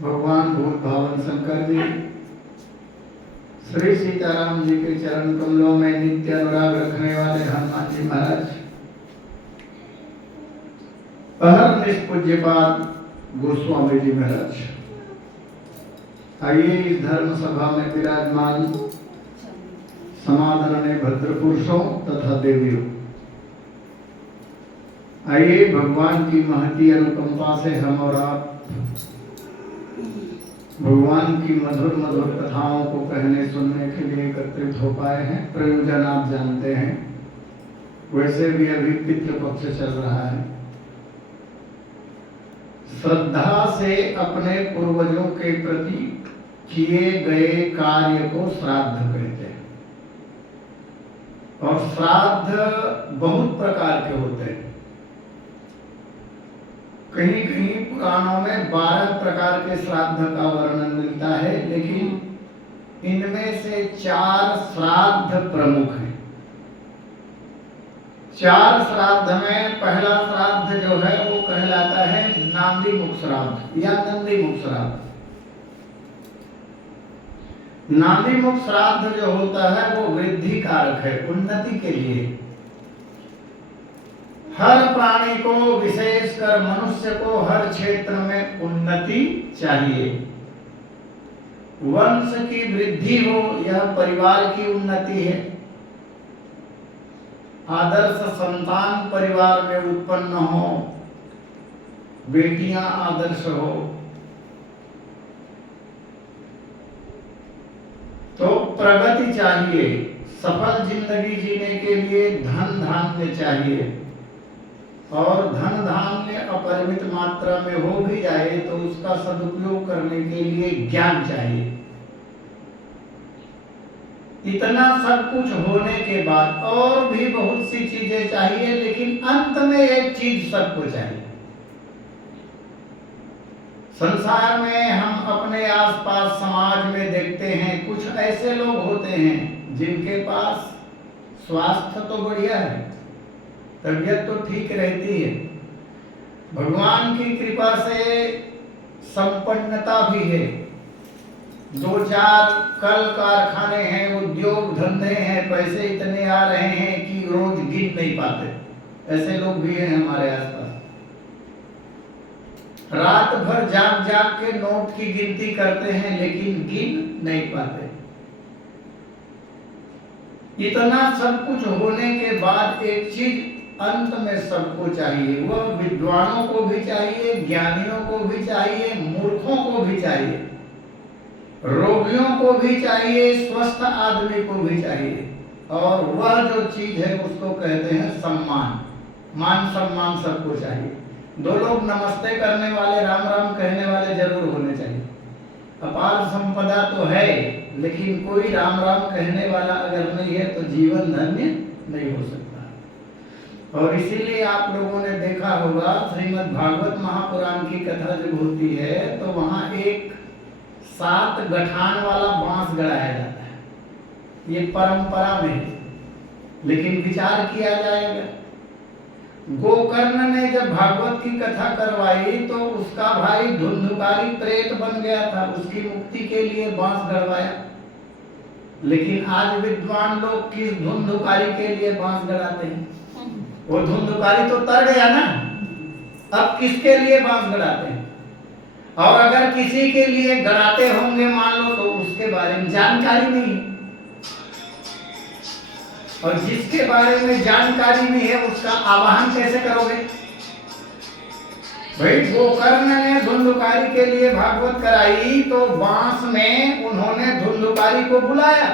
भगवान भूत भावन शंकर जी श्री सीताराम जी के चरण कमलों में नित्य अनुराग रखने वाले हनुमान जी महाराज, अहर निष्पूज्यपाद गोस्वामी जी महाराज, आइए इस धर्म सभा में विराजमान समादरणीय भद्र पुरुषों तथा देवियों, आइए भगवान की महती अनुकंपा से हम और आप भगवान की मधुर मधुर कथाओं को कहने सुनने के लिए एकत्रित हो पाए हैं। प्रयोजन आप जानते हैं, वैसे भी अभी पितृपक्ष चल रहा है। श्रद्धा से अपने पूर्वजों के प्रति किए गए कार्य को श्राद्ध कहते हैं, और श्राद्ध बहुत प्रकार के होते हैं। कहीं कहीं पुराणों में 12 प्रकार के श्राद्ध का वर्णन मिलता है, लेकिन इनमें से 4 श्राद्ध प्रमुख हैं। 4 श्राद्ध में पहला श्राद्ध जो है वो कहलाता है नांदीमुख श्राद्ध या नंदीमुख श्राद्ध। नांदीमुख श्राद्ध जो होता है वो वृद्धि कारक है, उन्नति के लिए। हर प्राणी को, विशेषकर मनुष्य को, हर क्षेत्र में उन्नति चाहिए। वंश की वृद्धि हो, यह परिवार की उन्नति है। आदर्श संतान परिवार में उत्पन्न हो, बेटियां आदर्श हो, तो प्रगति चाहिए। सफल जिंदगी जीने के लिए धन धान्य चाहिए, और धन धान्य अपरिमित मात्रा में हो भी जाए तो उसका सदुपयोग करने के लिए ज्ञान चाहिए। इतना सब कुछ होने के बाद और भी बहुत सी चीजें चाहिए, लेकिन अंत में एक चीज सबको चाहिए। संसार में हम अपने आसपास समाज में देखते हैं, कुछ ऐसे लोग होते हैं जिनके पास स्वास्थ्य तो बढ़िया है, तबीयत तो ठीक रहती है, भगवान की कृपा से संपन्नता भी है, 2-4 कल कारखाने हैं, उद्योग धंधे हैं, पैसे इतने आ रहे हैं कि रोज गिन नहीं पाते। ऐसे लोग भी हैं हमारे आसपास। रात भर जाग जाग के नोट की गिनती करते हैं, लेकिन गिन नहीं पाते। इतना सब कुछ होने के बाद एक चीज अंत में सबको चाहिए। वह विद्वानों को भी चाहिए, ज्ञानियों को भी चाहिए, मूर्खों को भी चाहिए, रोगियों को भी चाहिए, स्वस्थ आदमी को भी चाहिए। और वह जो चीज है उसको कहते हैं सम्मान। मान सम्मान सबको चाहिए। 2 लोग नमस्ते करने वाले, राम राम कहने वाले जरूर होने चाहिए। अपार संपदा तो है, लेकिन कोई राम राम कहने वाला अगर नहीं है तो जीवन धन्य नहीं हो सकता। और इसीलिए आप लोगों ने देखा होगा, श्रीमद् भागवत महापुराण की कथा जब होती है तो वहां एक 7 गठान वाला बांस गड़ाया जाता है। ये परंपरा में है, लेकिन विचार किया जाएगा। गोकर्ण ने जब भागवत की कथा करवाई तो उसका भाई धुंधुकारी प्रेत बन गया था, उसकी मुक्ति के लिए बांस गड़वाया। लेकिन आज विद्वान लोग किस धुंधुकारी के लिए बांस गड़ाते हैं? वो धुंधुकारी तो तर गया ना, अब किसके लिए बांस गड़ाते हैं? और अगर किसी के लिए गड़ाते होंगे मान लो, तो उसके बारे में जानकारी नहीं है, और जिसके बारे में जानकारी नहीं है उसका आवाहन कैसे करोगे? भाई गोकर्ण ने धुंधुकारी के लिए भागवत कराई तो बांस में उन्होंने धुंधुकारी को बुलाया,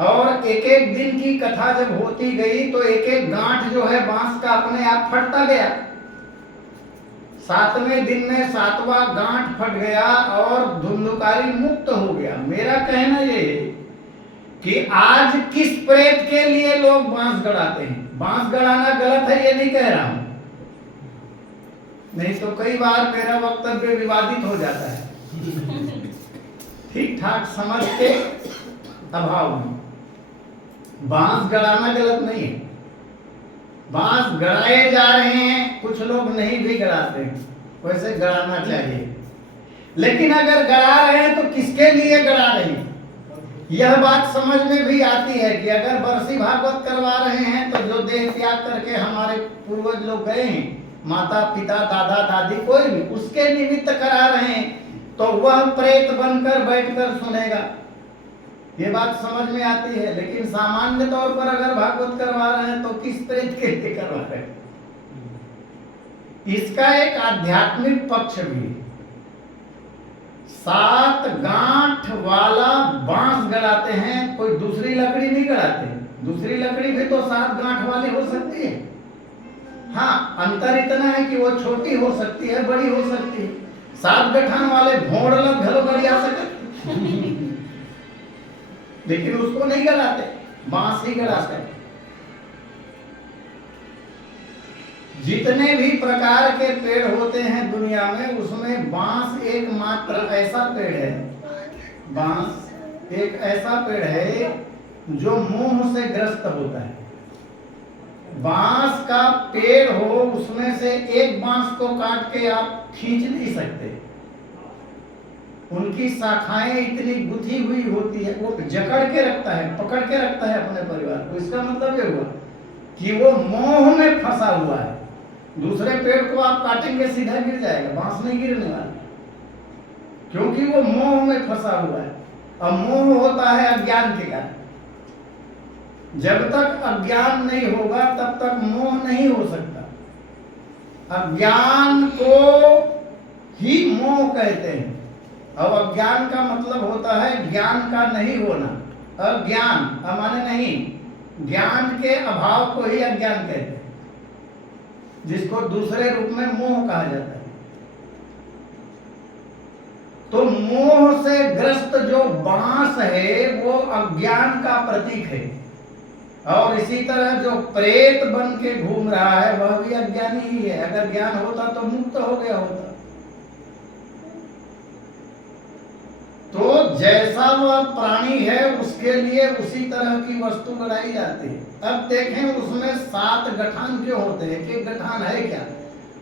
और एक एक दिन की कथा जब होती गई तो एक एक गांठ जो है बांस का अपने आप फटता गया। 7वें दिन में 7वां गांठ फट गया और धुंधुकारी मुक्त हो गया। मेरा कहना ये है कि आज किस प्रेत के लिए लोग बांस गड़ाते हैं? बांस गड़ाना गलत है ये नहीं कह रहा हूं, नहीं तो कई बार मेरा वक्तव्य विवादित हो जाता है। ठीक ठाक समझ के अभाव में बांस गड़ाना गलत नहीं है। बांस गड़ाए जा रहे हैं, कुछ लोग नहीं भी गड़ाते हैं। वैसे गड़ाना चाहिए। लेकिन अगर गड़ा रहे हैं तो किसके लिए गड़ा रहे हैं, यह बात समझ में भी आती है कि अगर बरसी भागवत करवा रहे हैं तो जो देह त्याग करके हमारे पूर्वज लोग गए हैं, माता पिता दादा दादी कोई भी, उसके निमित्त करा रहे हैं, तो वह प्रेत बनकर बैठकर सुनेगा, ये बात समझ में आती है। लेकिन सामान्य तौर पर अगर भागवत करवा रहे हैं तो किस प्रेत के लिए करवा रहे हैं, इसका एक आध्यात्मिक पक्ष भी। 7 गांठ वाला बांस गड़ाते हैं, कोई दूसरी लकड़ी नहीं गड़ाते। दूसरी लकड़ी भी तो 7 गांठ वाली हो सकती है। हाँ, अंतर इतना है कि वो छोटी हो सकती है, बड़ी हो सकती है। 7 गठान वाले भोड़ लग घरो गड़िया सकते लेकिन उसको नहीं गड़ाते, बांस ही गड़ाते हैं। जितने भी प्रकार के पेड़ होते हैं दुनिया में, उसमें बांस एकमात्र ऐसा पेड़ है, बांस एक ऐसा पेड़ है जो मोह से ग्रस्त होता है। बांस का पेड़ हो, उसमें से एक बांस को काट के आप खींच नहीं सकते, उनकी शाखाएं इतनी गुथी हुई होती है, वो जकड़ के रखता है, पकड़ के रखता है अपने परिवार को। इसका मतलब ये हुआ कि वो मोह में फंसा हुआ है। दूसरे पेड़ को आप काटेंगे सीधा गिर जाएगा, बांस नहीं गिरने वाला, क्योंकि वो मोह में फंसा हुआ है। अब मोह होता है अज्ञान के कारण। जब तक अज्ञान नहीं होगा तब तक मोह नहीं हो सकता। अज्ञान को ही मोह कहते हैं। अब अज्ञान का मतलब होता है ज्ञान का नहीं होना। अज्ञान माने नहीं, ज्ञान के अभाव को ही अज्ञान कहते हैं, जिसको दूसरे रूप में मोह कहा जाता है। तो मोह से ग्रस्त जो बांस है वो अज्ञान का प्रतीक है, और इसी तरह जो प्रेत बन के घूम रहा है वह भी अज्ञानी ही है। अगर ज्ञान होता तो मुक्त हो गया होता। तो जैसा वह प्राणी है उसके लिए उसी तरह की वस्तु गढ़ाई जाती है। अब देखें उसमें 7 गठान क्यों होते हैं, एक गठान है क्या,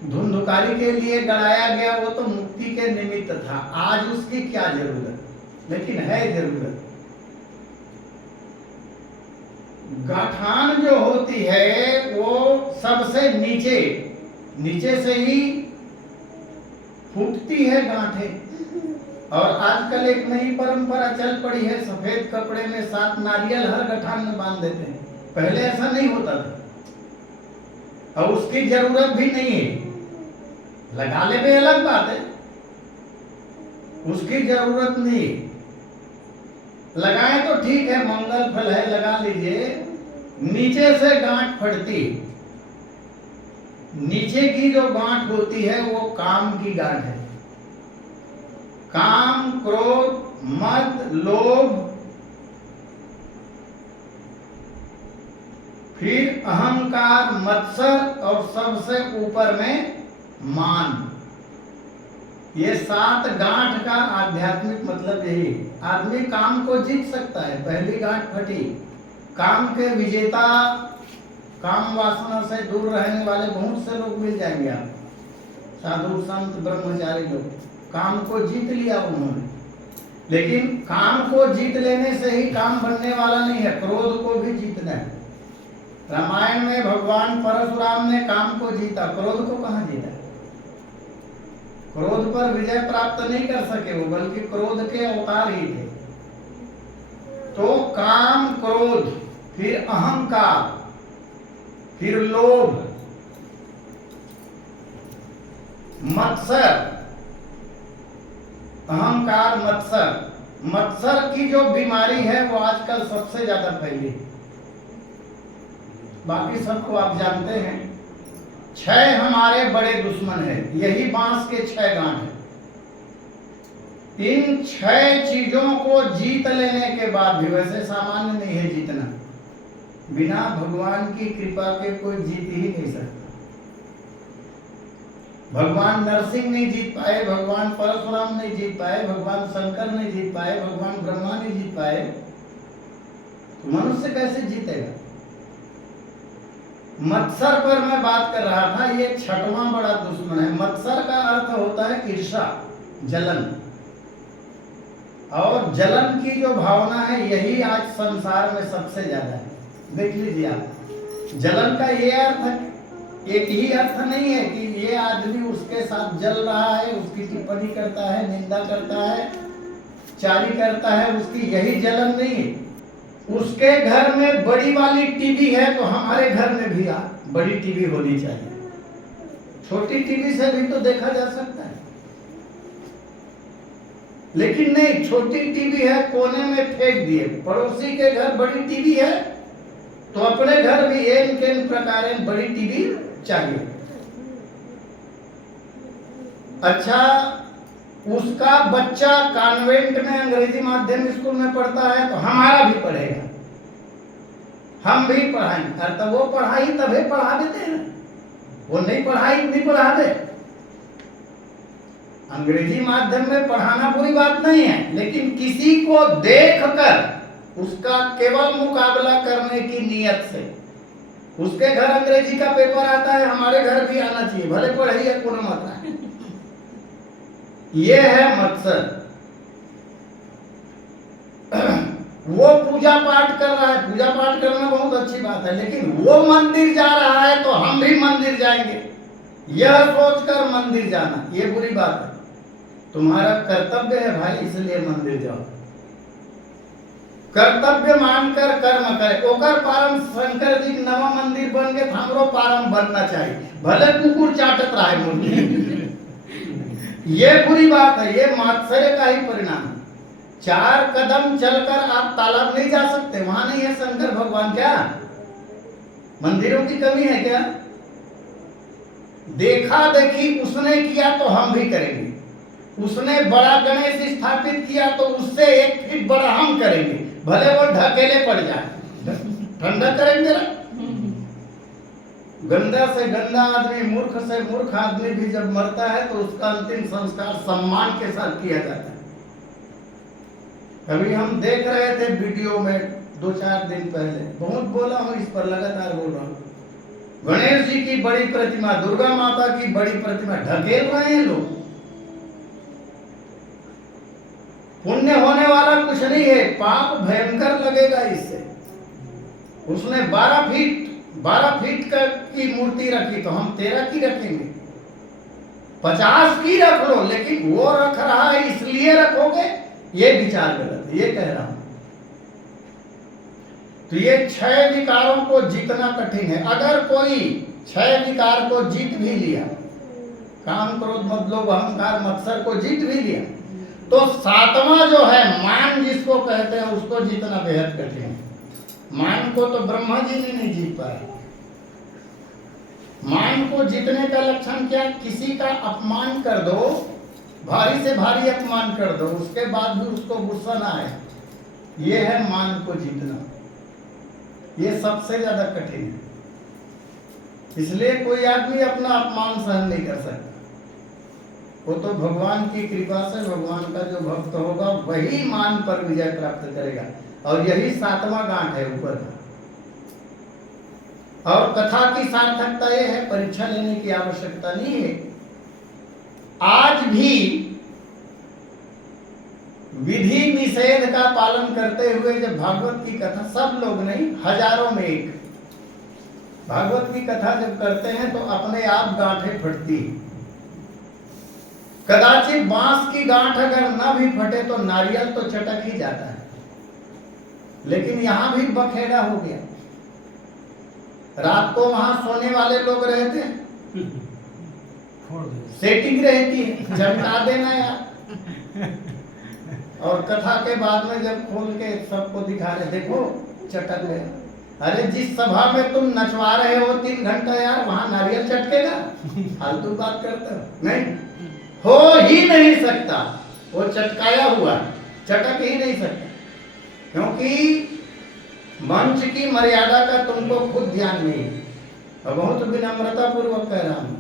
धुंधुकारी के लिए गढ़ाया गया, वो तो मुक्ति के निमित्त था, आज उसकी क्या जरूरत, लेकिन है जरूरत। गठान जो होती है वो सबसे नीचे नीचे से ही फूटती है गांठें। और आजकल एक नई परंपरा चल पड़ी है, सफेद कपड़े में 7 नारियल हर गठान में बांध देते हैं। पहले ऐसा नहीं होता था और उसकी जरूरत भी नहीं है। लगा ले भी अलग बात है, उसकी जरूरत नहीं। लगाए तो ठीक है, मंगल फल है, लगा लीजिए। नीचे से गांठ फटती, नीचे की जो गांठ होती है वो काम की गांठ है। काम, क्रोध, मद, लोभ, फिर अहंकार, मत्सर और सबसे ऊपर में मान। ये 7 गांठ का आध्यात्मिक मतलब यही। आदमी काम को जीत सकता है, पहली गांठ फटी। काम के विजेता, काम वासना से दूर रहने वाले बहुत से लोग मिल जाएंगे आप, साधु संत ब्रह्मचारी लोग। काम को जीत लिया उन्होंने, लेकिन काम को जीत लेने से ही काम बनने वाला नहीं है, क्रोध को भी जीतना है। रामायण में भगवान परशुराम ने काम को जीता, क्रोध को कहां जीता? क्रोध पर विजय प्राप्त नहीं कर सके वो, बल्कि क्रोध के अवतार ही थे। तो काम, क्रोध, फिर अहंकार, फिर लोभ, मत्सर, अहंकार, मत्सर। मत्सर की जो बीमारी है वो आजकल सबसे ज्यादा फैली। बाकी सबको आप जानते हैं। 6 हमारे बड़े दुश्मन है, यही बांस के 6 गांठ है। इन 6 चीजों को जीत लेने के बाद भी, वैसे सामान्य नहीं है जीतना, बिना भगवान की कृपा के कोई जीत ही नहीं सकता। भगवान नरसिंह नहीं जीत पाए, भगवान परशुराम नहीं जीत पाए, भगवान शंकर नहीं जीत पाए, भगवान ब्रह्मा नहीं जीत पाए, तो मनुष्य कैसे जीतेगा? मत्सर पर मैं बात कर रहा था, ये छठवां बड़ा दुश्मन है। मत्सर का अर्थ होता है ईर्षा, जलन, और जलन की जो भावना है यही आज संसार में सबसे ज्यादा है। देख लीजिए आप, जलन का ये अर्थ एक ही अर्थ नहीं है कि ये आदमी उसके साथ जल रहा है, उसकी टिप्पणी करता है, निंदा करता है, चारी करता है, उसकी यही जलन नहीं है। उसके घर में बड़ी वाली टीवी है तो हमारे घर में भी बड़ी टीवी होनी चाहिए। छोटी टीवी से भी तो देखा जा सकता है, लेकिन नहीं, छोटी टीवी है कोने में फेंक दिए। पड़ोसी के घर बड़ी टीवी है तो अपने घर भी एन केन प्रकार बड़ी टीवी चाहिए। अच्छा, उसका बच्चा कॉन्वेंट में अंग्रेजी माध्यम स्कूल में पढ़ता है तो हमारा भी पढ़ेगा, हम भी पढ़ाएंगे। अरे तो वो पढ़ाई तभी पढ़ा देते हैं, वो नहीं पढ़ाई नहीं पढ़ा दे। अंग्रेजी माध्यम में पढ़ाना बुरी बात नहीं है, लेकिन किसी को देखकर उसका केवल मुकाबला करने की नियत से, उसके घर अंग्रेजी का पेपर आता है, हमारे घर भी आना चाहिए, भले पढ़ाई है कोनो मात्रा। ये है मत्सर। वो पूजा पाठ कर रहा है, पूजा पाठ करना बहुत अच्छी बात है, लेकिन वो मंदिर जा रहा है तो हम भी मंदिर जाएंगे, यह सोचकर मंदिर जाना ये बुरी बात है। तुम्हारा कर्तव्य है भाई, इसलिए मंदिर जाओ, कर्तव्य मानकर कर्म करे। ओकर पारम शंकर जी नवा मंदिर बन के हमरो पारम बनना चाहिए, भले कुकुर चाटत रहा है मुर्गी। ये बुरी बात है, ये मात्सर्य का ही परिणाम है। 4 कदम चलकर आप तालाब नहीं जा सकते, वहां नहीं है शंकर भगवान, क्या मंदिरों की कमी है क्या? देखा देखी उसने किया तो हम भी करेंगे, उसने बड़ा गणेश स्थापित किया तो उससे 1 फीट बड़ा हम करेंगे, भले वो ढकेले पड़ जाए, ठंडा करेंगे ना। गंदा से गंदा आदमी, मूर्ख से मूर्ख आदमी भी जब मरता है तो उसका अंतिम संस्कार सम्मान के साथ किया जाता है। अभी हम देख रहे थे वीडियो में 2-4 दिन पहले, बहुत बोला हूं इस पर, लगातार बोल रहा हूं, गणेश जी की बड़ी प्रतिमा, दुर्गा माता की बड़ी प्रतिमा ढकेल रहे हैं लोग। पुण्य होने वाला कुछ नहीं है, पाप भयंकर लगेगा इससे। उसने 12 फीट की मूर्ति रखी तो हम 13 की रखेंगे, 50 की रख लो, लेकिन वो रख रहा है इसलिए रखोगे, ये विचार गलत है, ये कह रहा हूं। तो ये 6 विकारों को जीतना कठिन है। अगर कोई 6 विकार को जीत भी लिया, काम क्रोध मद लोभ अहंकार मत्सर को जीत भी लिया, तो 7वां जो है मान जिसको कहते हैं उसको जीतना बेहद कठिन है। मान को तो ब्रह्मा जी ने नहीं जीत पाया। मान को जीतने का लक्षण क्या? किसी का अपमान कर दो, भारी से भारी अपमान कर दो, उसके बाद भी उसको गुस्सा ना आए, ये है मान को जीतना। ये सबसे ज्यादा कठिन है, इसलिए कोई आदमी अपना अपमान सहन नहीं कर सकता। वो तो भगवान की कृपा से, भगवान का जो भक्त होगा वही मान पर विजय प्राप्त करेगा, और यही 7वां गांठ है ऊपर का। और कथा की सार्थकता यह है, परीक्षा लेने की आवश्यकता नहीं है। आज भी विधि निषेध का पालन करते हुए जब भागवत की कथा, सब लोग नहीं, हजारों में एक भागवत की कथा जब करते हैं तो अपने आप गांठें फटती। कदाचित बांस की गांठ अगर ना भी फटे तो नारियल तो चटक ही जाता है, लेकिन यहां भी बखेड़ा हो गया। रात को वहां सोने वाले लोग रहते हैं, सेटिंग रहती है, चमका देना यार। और कथा के बाद में जब खोल के सबको दिखा रहे, देखो चटक गया। अरे जिस सभा में तुम नचवा रहे हो 3 घंटा यार, वहां नारियल चटकेगा? फालतू बात करते हो, नहीं, हो ही नहीं सकता। वो चटकाया हुआ, चटक ही नहीं सकता, क्योंकि मंच की मर्यादा का तुमको खुद ध्यान नहीं है। और बहुत विनम्रता पूर्वक कह रहा हूं,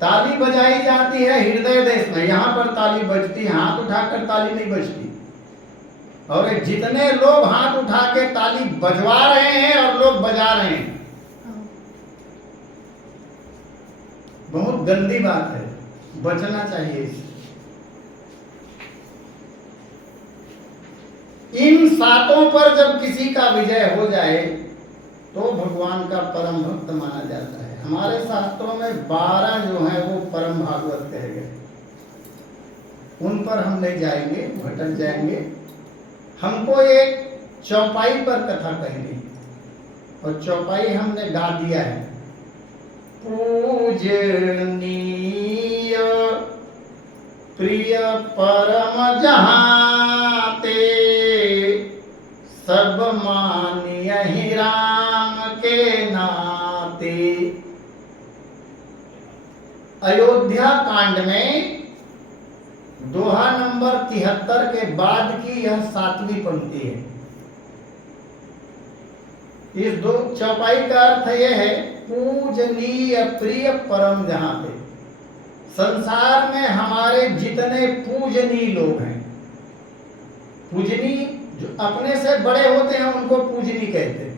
ताली बजाई जाती है हृदय देश में, यहाँ पर ताली बजती है, हाथ उठाकर ताली नहीं बजती। और जितने लोग हाथ उठा के ताली बजवा रहे हैं और लोग बजा रहे हैं, बहुत गंदी बात है, बचना चाहिए इससे। इन सातों पर जब किसी का विजय हो जाए तो भगवान का परम भक्त माना जाता है। हमारे शास्त्रों में 12 जो है वो परम भागवत कहे गए, उन पर हम नहीं जाएंगे, भटक जाएंगे। हमको एक चौपाई पर कथा कहनी, और चौपाई हमने गा दिया है। पूजनीय प्रिय परम जहाँ ते, सब मानियहि राम के नाते। अयोध्या कांड में दोहा नंबर 73 के बाद की यह 7वीं पंक्ति है। इस दो चौपाई का अर्थ यह है, पूजनीय प्रिय परम जहाँ पे। संसार में हमारे जितने पूजनीय लोग हैं, पूजनीय जो अपने से बड़े होते हैं उनको पूजनीय कहते हैं,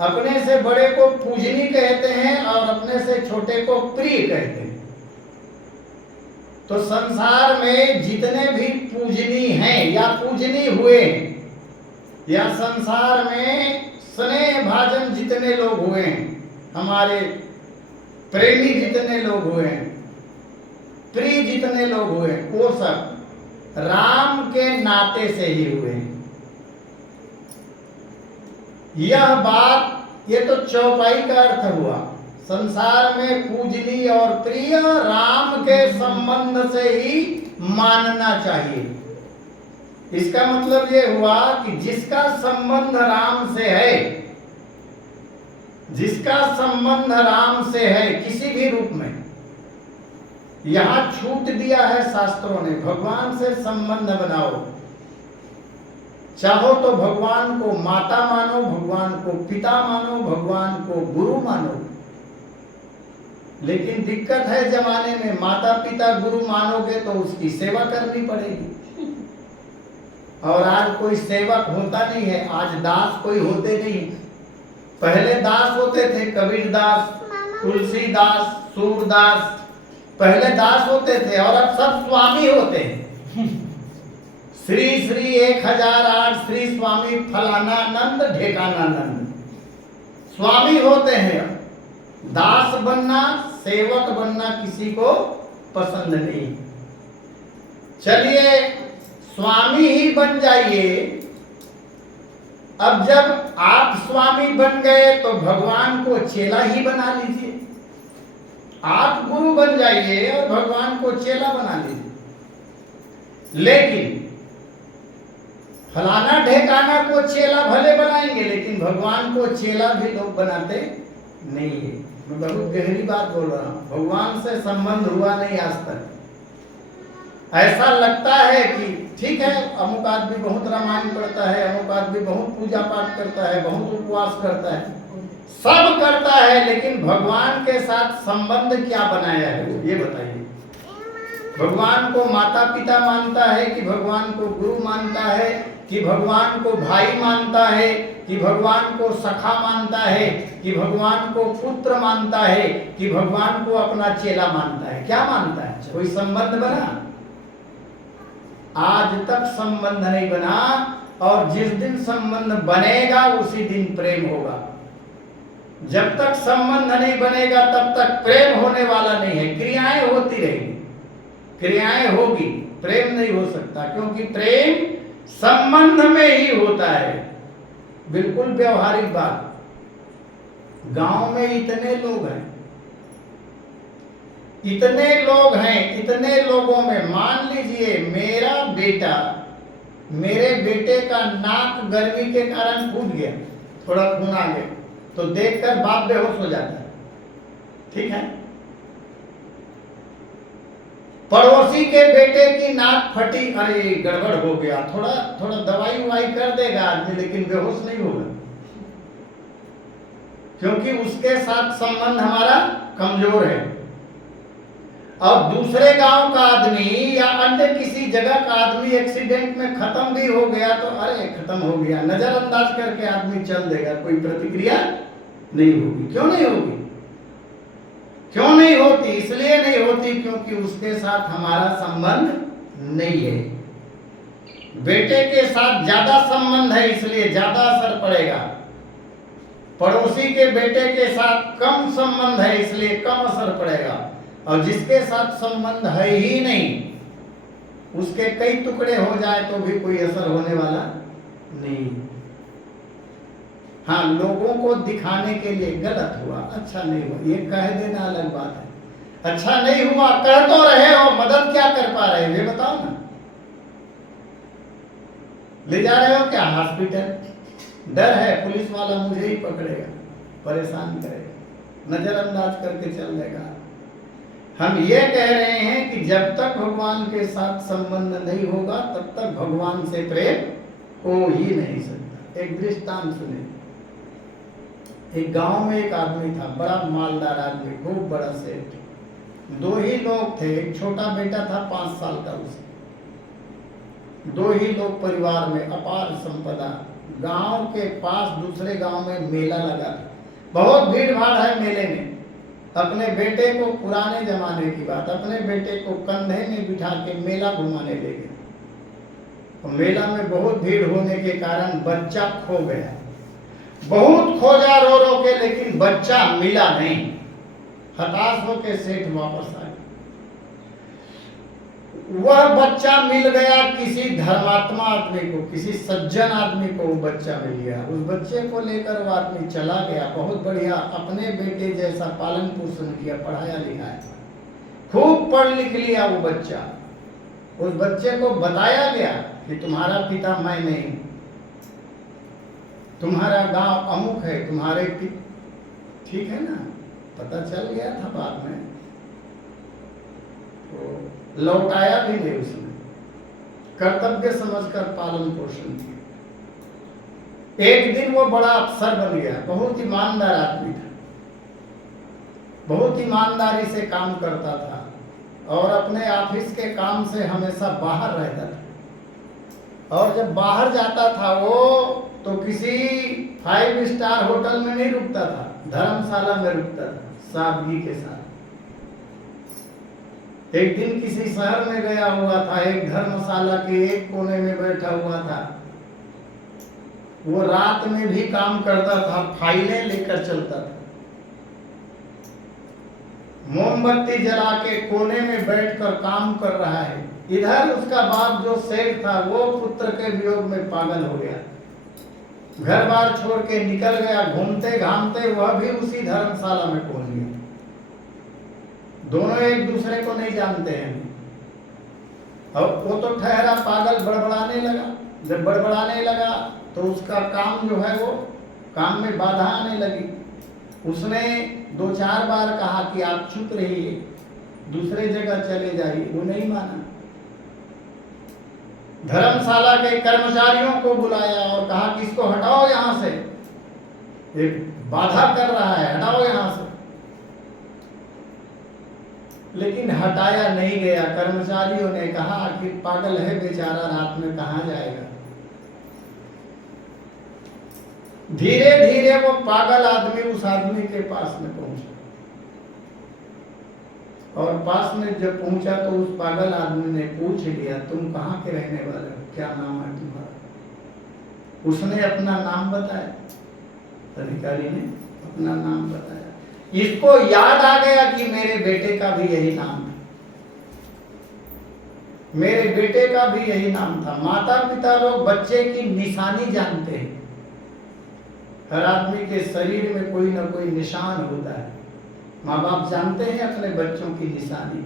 अपने से बड़े को पूजनीय कहते हैं और अपने से छोटे को प्रिय कहते हैं। तो संसार में जितने भी पूजनीय हैं या पूजनीय हुए हैं, या संसार में स्नेह भाजन जितने लोग हुए हैं, हमारे प्रेमी जितने लोग हुए हैं, प्रिय जितने लोग हुए हैं, वो सब राम के नाते से ही हुए हैं। यह बात, ये तो चौपाई का अर्थ हुआ। संसार में पूजनीय और प्रिय राम के संबंध से ही मानना चाहिए। इसका मतलब ये हुआ कि जिसका संबंध राम से है, जिसका संबंध राम से है किसी भी रूप में, यहां छूट दिया है शास्त्रों ने, भगवान से संबंध बनाओ। चाहो तो भगवान को माता मानो, भगवान को पिता मानो, भगवान को गुरु मानो। लेकिन दिक्कत है जमाने में, माता पिता गुरु मानोगे तो उसकी सेवा करनी पड़ेगी, और आज कोई सेवक होता नहीं है, आज दास कोई होते नहीं। पहले दास होते थे, कबीरदास, तुलसीदास, सूरदास, पहले दास होते थे, और अब सब स्वामी होते हैं। श्री श्री 1008 श्री स्वामी फलाना नंद ढेकाना नंद, स्वामी होते हैं। दास बनना, सेवक बनना किसी को पसंद नहीं। चलिए स्वामी ही बन जाइए। अब जब आप स्वामी बन गए तो भगवान को चेला ही बना लीजिए। आप गुरु बन जाइए और भगवान को चेला बना लीजिए। लेकिन फलाना ढेकाना को चेला भले बनाएंगे, लेकिन भगवान को चेला भी लोग बनाते नहीं है। मैं बहुत गहरी बात बोल रहा हूँ। भगवान से संबंध हुआ नहीं आज तक। ऐसा लगता है कि ठीक है, अमुक आदमी बहुत रामायण पढ़ता है, अमुक आदमी बहुत पूजा पाठ करता है, बहुत उपवास करता है, सब करता है, लेकिन भगवान के साथ संबंध क्या बनाया है ये बताइए। भगवान को माता पिता मानता है कि भगवान को गुरु मानता है, कि भगवान को भाई मानता है, कि भगवान को सखा मानता है, कि भगवान को पुत्र मानता है, कि भगवान को अपना चेला मानता है? क्या मानता है? कोई संबंध बना? आज तक संबंध नहीं बना, और जिस दिन संबंध बनेगा उसी दिन प्रेम होगा। जब तक संबंध नहीं बनेगा तब तक प्रेम होने वाला नहीं है। क्रियाएं होती रहेगी, क्रियाएं होगी, प्रेम नहीं हो सकता, क्योंकि प्रेम संबंध में ही होता है। बिल्कुल व्यवहारिक बात। गांव में इतने लोग हैं, इतने लोग हैं, इतने लोगों में मान लीजिए मेरा बेटा, मेरे बेटे का नाक गर्मी के कारण फूट गया, थोड़ा खून आ गया, तो देखकर बाप बेहोश हो जाता है, ठीक है। पड़ोसी के बेटे की नाक फटी, अरे गड़बड़ हो गया, थोड़ा थोड़ा दवाई उवाई कर देगा आदमी, लेकिन बेहोश नहीं होगा, क्योंकि उसके साथ संबंध हमारा कमजोर है। और दूसरे गांव का आदमी या अन्य किसी जगह का आदमी एक्सीडेंट में खत्म भी हो गया तो अरे खत्म हो गया, नजरअंदाज करके आदमी चल देगा, कोई प्रतिक्रिया नहीं होगी। क्यों नहीं होगी? क्यों नहीं होती? इसलिए नहीं होती क्योंकि उसके साथ हमारा संबंध नहीं है। बेटे के साथ ज्यादा संबंध है इसलिए ज्यादा असर पड़ेगा। पड़ोसी के बेटे के साथ कम संबंध है इसलिए कम असर पड़ेगा। और जिसके साथ संबंध है ही नहीं, उसके कई टुकड़े हो जाए तो भी कोई असर होने वाला नहीं। हाँ, लोगों को दिखाने के लिए गलत हुआ, अच्छा नहीं हुआ, ये कह देना अलग बात है। अच्छा नहीं हुआ कह तो रहे हो, मदद क्या कर पा रहे हो ये बताओ ना। ले जा रहे हो क्या हॉस्पिटल? डर है पुलिस वाला मुझे ही पकड़ेगा, परेशान करेगा, नजरअंदाज करके चल देगा। हम ये कह रहे हैं कि जब तक भगवान के साथ संबंध नहीं होगा तब तक भगवान से प्रेम हो ही नहीं सकता। एक दृष्टांत सुने। एक गांव में एक आदमी था, बड़ा मालदार आदमी, खूब बड़ा सेठ। दो ही लोग थे, एक छोटा बेटा था 5 साल का उसका। दो ही लोग परिवार में, अपार संपदा। गांव के पास दूसरे गांव में मेला लगा, बहुत भीड़ भाड़ है मेले में। अपने बेटे को, पुराने जमाने की बात, अपने बेटे को कंधे में बिठा के मेला घुमाने ले गए। तो मेला में बहुत भीड़ होने के कारण बच्चा खो गया। बहुत खोजा रो रो के, लेकिन बच्चा मिला नहीं। हताश होकर सेठ वापस आए। वह बच्चा मिल गया किसी धर्मात्मा आदमी को, किसी सज्जन आदमी को वो बच्चा मिल गया। उस बच्चे को लेकर वो आदमी चला गया, बहुत बढ़िया अपने बेटे जैसा पालन पोषण किया, पढ़ाया लिखाया, खूब पढ़ लिख लिया वो बच्चा। उस बच्चे को बताया गया कि तुम्हारा पिता मैं नहीं, तुम्हारा गांव अमुक है, तुम्हारे ठीक है ना, पता चल गया था बाद में। तो लौटाया भी नहीं उसने, कर्तव्य समझकर पालन पोषण किया। एक दिन वो बड़ा अफसर बन गया, बहुत ईमानदार आदमी था, बहुत ईमानदारी से काम करता था और अपने ऑफिस के काम से हमेशा बाहर रहता था। और जब बाहर जाता था वो तो किसी 5 स्टार होटल में नहीं रुकता था, धर्मशाला में रुकता था सादगी के साथ। एक दिन किसी शहर में गया हुआ था, एक धर्मशाला के एक कोने में बैठा हुआ था। वो रात में भी काम करता था, फाइलें लेकर चलता था। मोमबत्ती जला के कोने में बैठकर काम कर रहा है। इधर उसका बाप जो सेठ था वो पुत्र के वियोग में पागल हो गया, घर बार छोड़ के निकल गया। घूमते घामते वह भी उसी धर्मशाला में पहुंच गया। दोनों एक दूसरे को नहीं जानते हैं। और वो तो ठहरा पागल, बड़बड़ाने लगा। जब बड़बड़ाने लगा तो उसका काम जो है वो काम में बाधा आने लगी। उसने 2-4 बार कहा कि आप चुप रहिए, दूसरे जगह चले जाइए, वो नहीं माना। धर्मशाला के कर्मचारियों को बुलाया और कहा कि इसको हटाओ यहां से, ये बाधा कर रहा है, हटाओ यहां से। लेकिन हटाया नहीं गया। कर्मचारियों ने कहा कि पागल है बेचारा, रात में कहां जाएगा। धीरे धीरे वो पागल आदमी उस आदमी के पास में पहुंचा, और पास में जब पहुंचा तो उस पागल आदमी ने पूछ लिया, तुम कहाँ के रहने वाले हो, क्या नाम है तुम्हारा? उसने अपना नाम बताया, अधिकारी ने अपना नाम बताया। इसको याद आ गया कि मेरे बेटे का भी यही नाम था, मेरे बेटे का भी यही नाम था। माता पिता लोग बच्चे की निशानी जानते हैं। हर आदमी के शरीर में कोई ना कोई निशान होता है। माँ बाप जानते हैं अपने बच्चों की निशानी।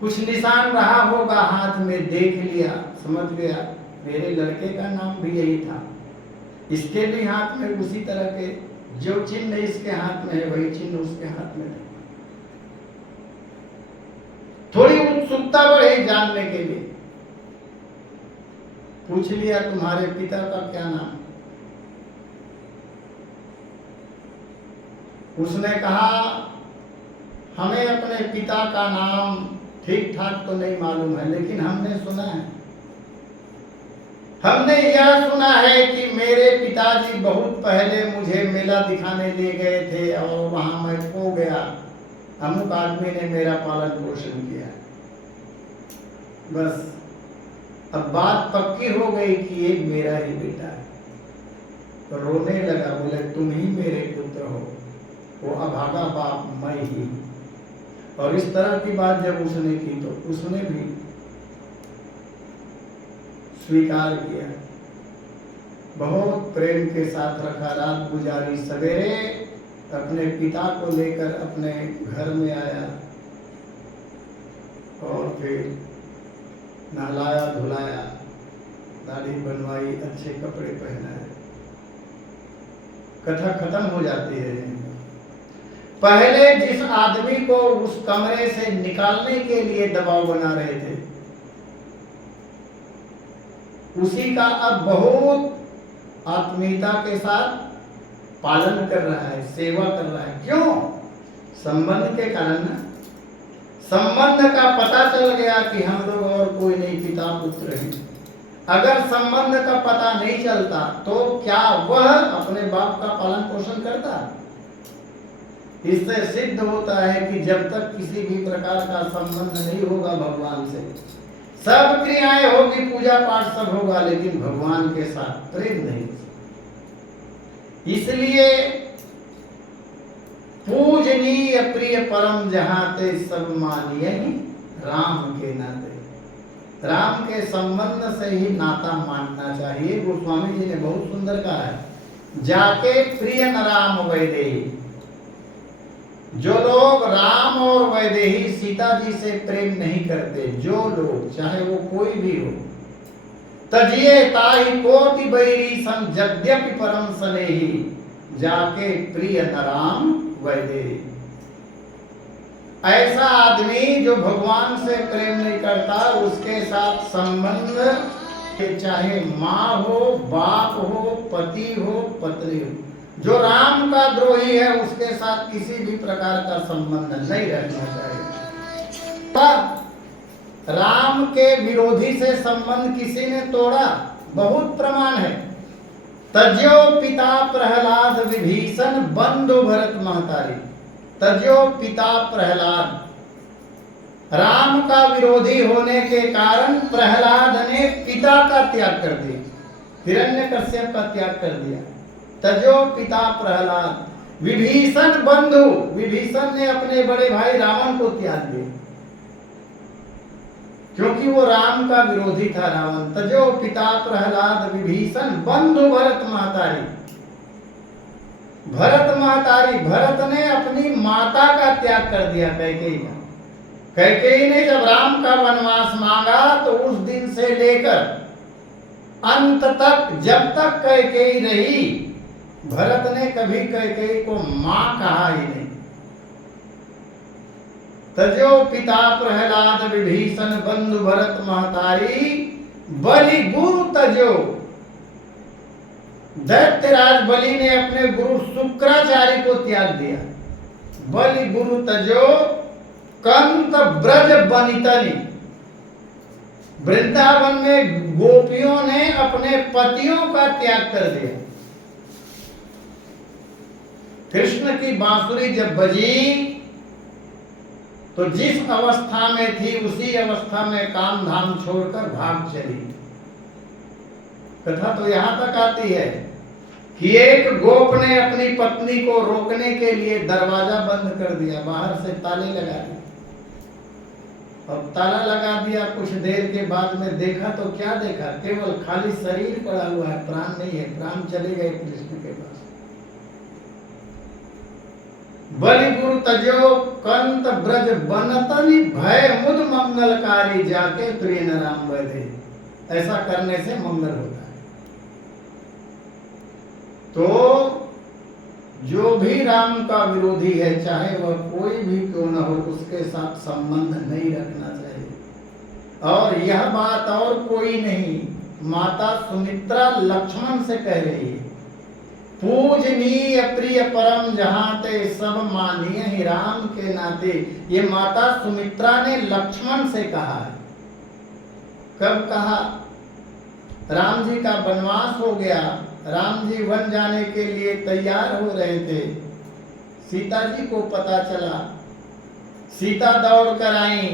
कुछ निशान रहा होगा हाथ में, देख लिया, समझ गया मेरे लड़के का नाम भी यही था, इसके भी हाथ में उसी तरह के जो चिन्ह इसके हाथ में है वही चिन्ह उसके हाथ में है। थोड़ी उत्सुकता बढ़ी जानने के लिए, पूछ लिया तुम्हारे पिता का क्या नाम? उसने कहा हमें अपने पिता का नाम ठीक ठाक तो नहीं मालूम है, लेकिन हमने सुना है हमने यह सुना है कि मेरे पिताजी बहुत पहले मुझे मेला दिखाने ले गए थे और वहां मैं खो गया, अमुक आदमी ने मेरा पालन पोषण किया। बस अब बात पक्की हो गई कि ये मेरा ही बेटा है। तो रोने लगा, बोले तुम ही मेरे पुत्र हो, वो अभागा बाप मैं ही। और इस तरह की बात जब उसने की तो उसने भी स्वीकार किया, बहुत प्रेम के साथ रखा, रात गुजारी, सवेरे अपने पिता को लेकर अपने घर में आया और फिर नहलाया धुलाया, दाढ़ी बनवाई, अच्छे कपड़े पहनाए। कथा खत्म हो जाती है। पहले जिस आदमी को उस कमरे से निकालने के लिए दबाव बना रहे थे, उसी का अब बहुत आत्मीयता के साथ पालन कर रहा है, सेवा कर रहा है। क्यों? संबंध के कारण ना। संबंध का पता चल गया कि हम लोग और कोई नहीं, पिता पुत्र हैं। अगर संबंध का पता नहीं चलता तो क्या वह अपने बाप का पालन पोषण करता? इससे सिद्ध होता है कि जब तक किसी भी प्रकार का संबंध नहीं होगा भगवान से, सब क्रियाएं होगी, पूजा पाठ सब होगा, लेकिन भगवान के साथ प्रेम नहीं। इसलिए पूजनीय प्रिय परम जहां ते सब मानिए राम के नाते। राम के संबंध से ही नाता मानना चाहिए। गोस्वामी जी ने बहुत सुंदर कहा है, जाके प्रिय न राम वैदेही। जो लोग राम और वैदेही सीता जी से प्रेम नहीं करते, जो लोग चाहे वो कोई भी हो, तजिए ताहि कोटि बैरी सम यद्यपि परम स्नेही, जाके प्रिय न राम वैदेही। ऐसा आदमी जो भगवान से प्रेम नहीं करता, उसके साथ संबंध चाहे माँ हो, बाप हो, पति हो, पत्नी हो, जो राम का द्रोही है उसके साथ किसी भी प्रकार का संबंध नहीं रखना चाहिए। पर राम के विरोधी से संबंध किसी ने तोड़ा, बहुत प्रमाण है। तज्यो पिता प्रहलाद विभीषण बंधु भरत महतारी। तज्यो पिता प्रहलाद, राम का विरोधी होने के कारण प्रहलाद ने पिता का त्याग कर दिया, हिरण्यकश्यप का त्याग कर दिया। तजो पिता प्रहलाद, विभीषण बंधु, विभीषण ने अपने बड़े भाई रावण को त्याग दिया क्योंकि वो राम का विरोधी था रावण। तजो पिता प्रहलाद विभीषण बंधु भरत महतारी। भरत महतारी, भरत ने अपनी माता का त्याग कर दिया, कैकेयी का। कैकेयी ने जब राम का वनवास मांगा तो उस दिन से लेकर अंत तक, जब तक कैकेयी रही, भरत ने कभी कैकेयी को मां कहा ही नहीं। तजो पिता प्रहलाद विभीषण बंधु भरत महतारी, बलि गुरु तजो। दैत्यराज बलि ने अपने गुरु शुक्राचार्य को त्याग दिया। बलि गुरु तजो कंत ब्रज बनितनि। वृंदावन में गोपियों ने अपने पतियों का त्याग कर दिया। कृष्ण की बांसुरी जब बजी तो जिस अवस्था में थी उसी अवस्था में काम धाम छोड़कर भाग चली। कथा तो यहां तक आती है कि एक गोप ने अपनी पत्नी को रोकने के लिए दरवाजा बंद कर दिया, बाहर से ताले लगा दिए। अब ताला लगा दिया, कुछ देर के बाद में देखा तो क्या देखा, केवल खाली शरीर पड़ा हुआ है, प्राण नहीं है। प्राण चले गए कृष्ण के पास। बलि गुरु तजो कंत ब्रज बनतनि भय मुद मंगलकारी, जाके प्रिय न राम वैदे। ऐसा करने से मंगल होता है। तो जो भी राम का विरोधी है, चाहे वह कोई भी क्यों न हो, उसके साथ संबंध नहीं रखना चाहिए। और यह बात और कोई नहीं, माता सुमित्रा लक्ष्मण से कह रही है, पूजनीय प्रिय परम जहां ते सब मानिए ही राम के नाते। ये माता सुमित्रा ने लक्ष्मण से कहा है। कब कहा? राम जी का वनवास हो गया, राम जी वन जाने के लिए तैयार हो रहे थे। सीता जी को पता चला, सीता दौड़ कर आई,